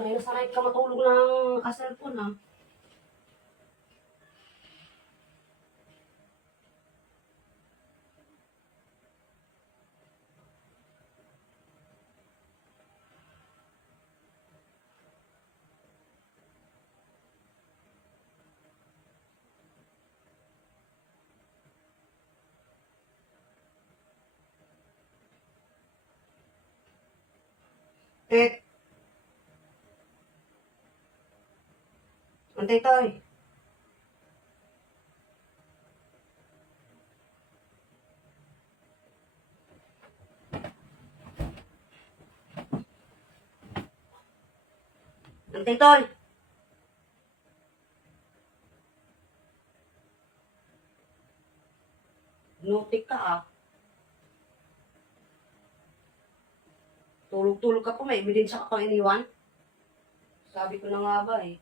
Sanay na sanay ka matulog ng naka-cellphone, ha? Tet. Antay, Toy. Antay, Toy. Nutik ka, ah. Tulog-tulog ka pa, may ebidensya ka pang iniwan. Sabi ko na nga ba, eh.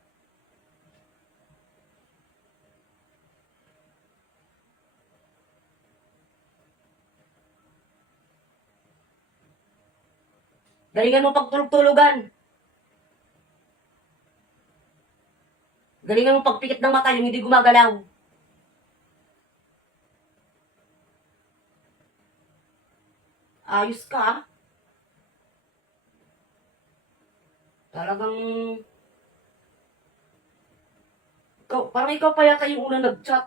Galingan mo pagtulog-tulugan. Galingan mo pagpikit ng mata, yung hindi gumagalaw. Ayos ka, ah. Talagang... parang ikaw pa yata yung una nag-chat.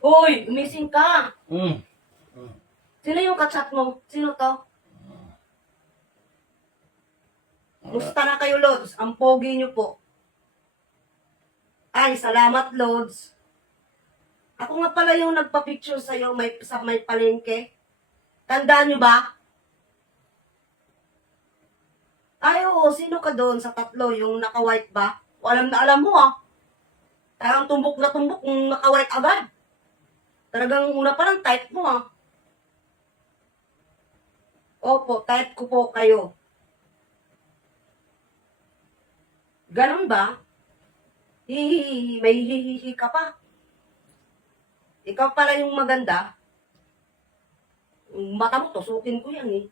Hoy, umising ka. Sino yung kachat mo? Sino to? Musta na kayo, Lods? Ang pogi nyo po. Ay, salamat, Lods. Ako nga pala yung nagpa-picture sa'yo sa may palengke. Tandaan nyo ba? Ay, oo. Sino ka doon sa tatlo? Yung naka-white ba? O, alam na alam mo, ah. Talagang tumbok na tumbok kung naka-white agad. Talagang una pa lang type mo, ah. Opo, type ko po kayo. Ganun ba? Hihihihi, may hihihi ka pa. Ikaw pala yung maganda. Mata mo, tusukin ko yan, eh.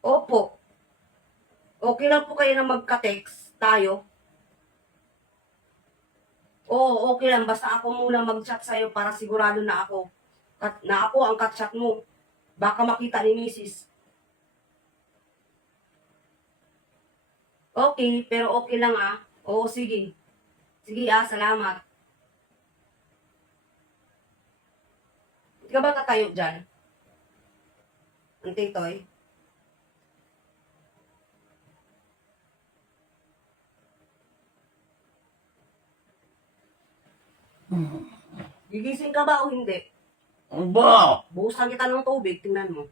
Opo. Okay lang po kayo na magka-text tayo. Oo, okay lang. Basta ako muna mag-chat sa'yo para sigurado na ako. Na ako ang ka-chat mo. Baka makita ni Mrs. Okay, pero okay lang, ah. Oo, sige. Sige, ah, salamat. Hindi ka ba tatayo dyan? Antay, Toy. Gigising ka ba o hindi? Ano ba? Buhusan kita ng tubig, tingnan mo.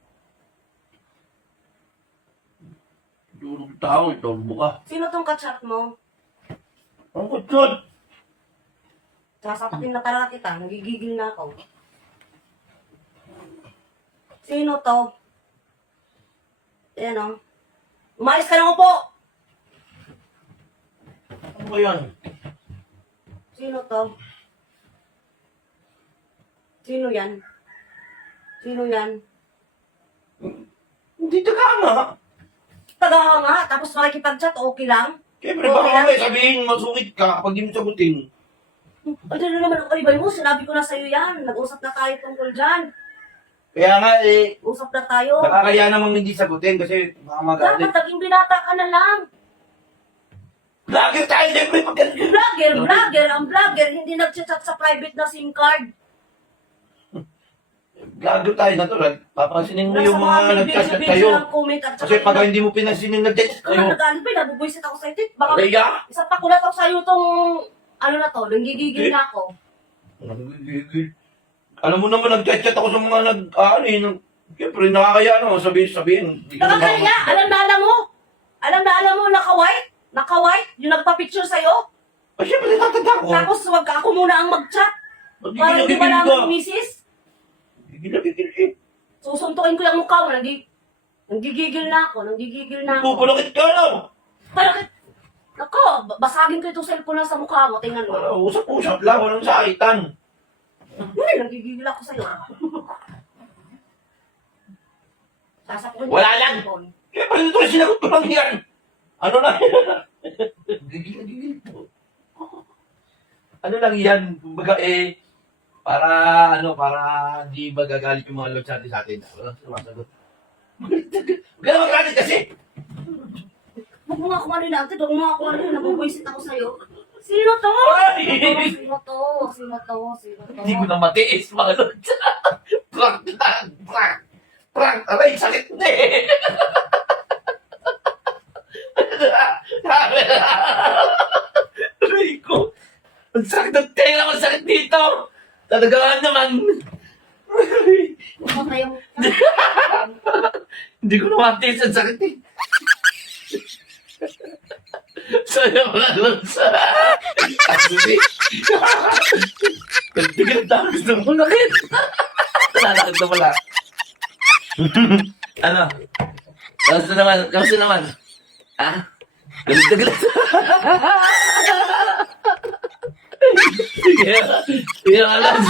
Tulog tao, tulog ka. Sino tong kachat mo? Ang kutsot! Sasapakin na talaga kita, nagigigil na ako. Sino to? Ayan o. Umayos ka lang upo! Ano ba yan? Sino to? Sino yan? Sino yan? Hindi taga nga. Tagahanga, tapos makikipag-chat, okay lang? Siyempre, baka mamaya sabihin, masukit ka kapag di mo sagutin. Ay, na naman ang kalibay mo, sinabi ko na sa'yo yan. Nag-usap na tayo tungkol dyan. Kaya nga eh, Usap na tayo. nakakaya namang hindi sagutin kasi baka magalit. Dapat naging binata ka na lang. Vlogger tayo, siyempre, pag Vlogger, ang vlogger, hindi nag-chat sa private na SIM card. Vlogger tayo na to, papansinin mo Nasa yung mga nag-chat kayo. ng comment at Kasi pag hindi mo pinansinin nag-chat Kung kayo, nagalit ba, nabubuisit ako sa'yo. Baka kaya, isa pa kulat ako sa'yo itong, ano na to, nanggigigil na ako. nanggigigil. Alam mo naman, nag-chat ako sa mga siyempre, nakakaya naman, sabihin. Di ka naman- Nakakaya, alam na alam mo, naka-white, yung nagpa-picture sa'yo. Ah, siyempre, tatanda ko. Tapos wag ka ako muna ang mag-chat. Para hindi Gigil-gigil ba ka. lang misis? Gigil-gigil eh. Susuntukin ko yung mukha mo, nanggigigil na ako. Pupulakit ka lang. Bakit? Ako, basagin ko itong cellphone na sa mukha mo, tingnan mo. Usap-usap lang, walang sakitan. Uy, nagigigil ako sa'yo. Sasakuhin ko Wala yung lang. cellphone. Kaya pala ito, sinagot ko lang yan. Ano na yan? Gigil po. Ano lang yan, kumbaga para di magagalit yung mga lods natin sa atin. Wala sumasagot. Huwag ka na magalit kasi. Huwag mo nga kumali na. Huwag mo nga kumali na. Nabubuisit ako sa'yo. Sino to? Ay! Sino to? Sino to? Sino to? Hindi ko na matiis mga lods. Prank lang, prank. Prank, aray, sakit na eh. Aray ko. Ang sakit ng tenga ko, sakit dito. Talaga nga naman. Pumatay mo. Hindi ko na matiis ang sakit eh. Sayang mga lods. Actually, ganti-ganti ako gusto mo nakit. Lalakad na pala. Ano? Kamusta naman? Kamusta naman? Ha? Galit na galit. Sige, sige, alas.